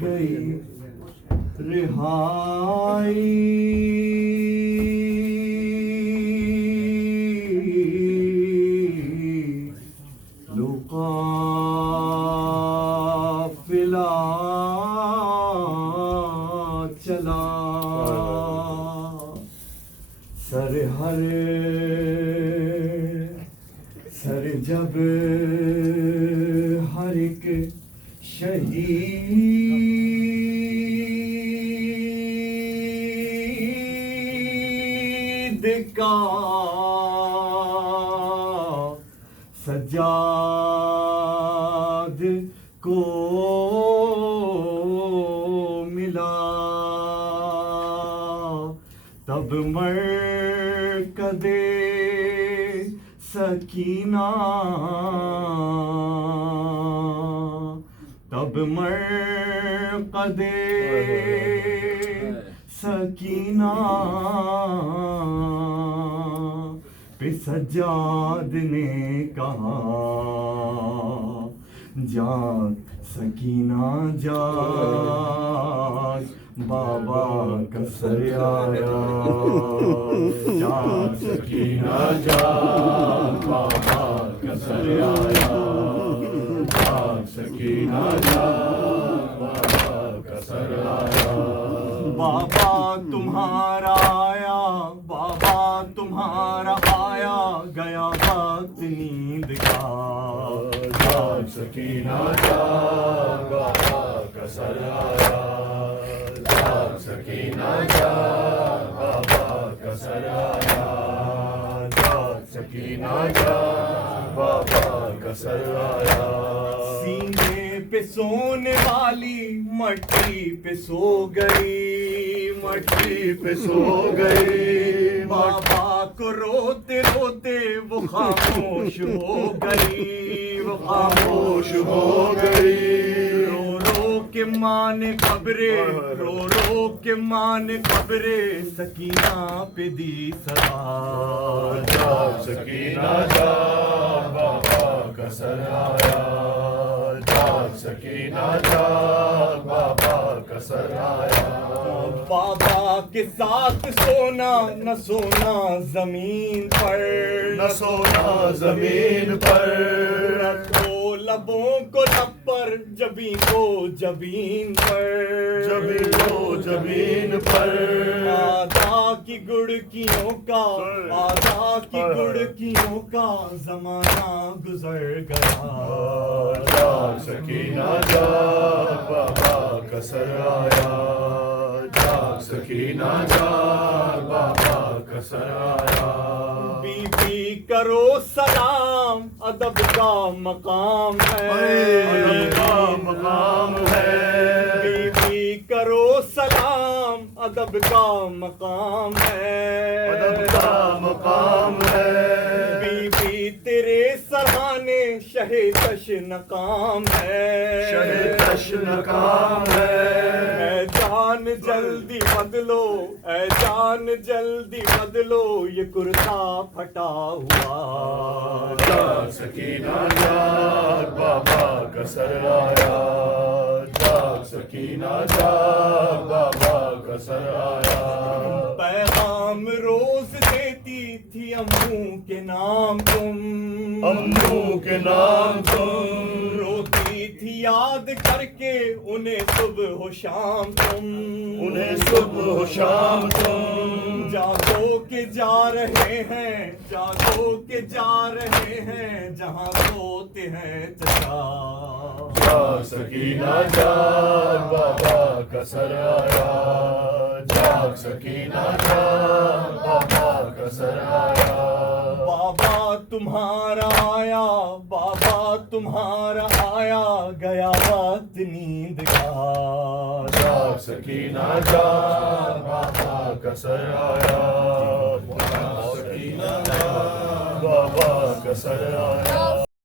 گئی رہائی لو قافلہ چلا سر جب ہر ایک شہید کا سجاد کو ملا تب مرکز سکینہ تب مرقد سکینہ پہ سجاد نے کہا جاگ سکینہ جاگ بابا کا سر آیا جاگ سکینہ جاگ بابا کا سر آیا جاگ سکینہ جاگ بابا کا سر آیا بابا تمہارا آیا بابا تمہارا آیا گیا وقت نیند کا جاگ سکینہ جاگ بابا کا سر آیا جاگ سکینہ جاگ بابا کا سر آیا جاگ سکینہ جاگ بابا کا سر آیا سینے پہ سونے والی مٹی پہ سو گئی مٹی پہ سو گئی بابا کو روتے روتے وہ خاموش ہو گئی وہ خاموش ہو گئی رو رو کے ماں نے خبریں رو رو کے ماں نے خبریں سکینہ پہ دی صدا جاگ سکینہ جاگ بابا کا سر آیا جاگ سکینہ جاگ بابا کا سر آیا بابا کے ساتھ سونا نہ سونا زمین پر نہ سونا زمین پر رکھو لبوں کو لب پر جبین کو جبین پر جبین کو جبین پر آدھا کی گڑکیوں کا آدھا کی گڑکیوں کا زمانہ گزر گیا جاگ سکینہ جاگ بابا کا سر آیا جاگ سکینہ جاگ بابا کا سر آیا بی بی کرو سلام ادب کا مقام ہے ادب کا مقام ہے بی بی کرو سلام ادب کا مقام ہے ادب کا مقام ہے بی بی تیرے سرانے شہ تشنقام ہے شہ تشنقام ہے اے جان جلدی بدلو اے جان جلدی بدلو یہ کرتا پھٹا ہوا جاگ سکینہ جاگ بابا کا سر آیا جاگ سکینہ جاگ بابا کا سر آیا پیغام روز دیتی تھی امو کے نام تم امو کے نام تم روتی تھی یاد کر کے انہیں صبح و شام تم انہیں صبح و شام تم جاگو کے جا رہے ہیں جاگو کے جا رہے ہیں جہاں سوتے ہیں چچا جاگ سکینہ جاگ بابا کا سر آیا جاگ سکینہ جاگ بابا کا سر آیا بابا تمہارا آیا بابا تمہارا آیا گیا وقت نیند کا جاگ سکینہ جاگ بابا کا سر آیا جاگ سکینہ جاگ بابا کا سر آیا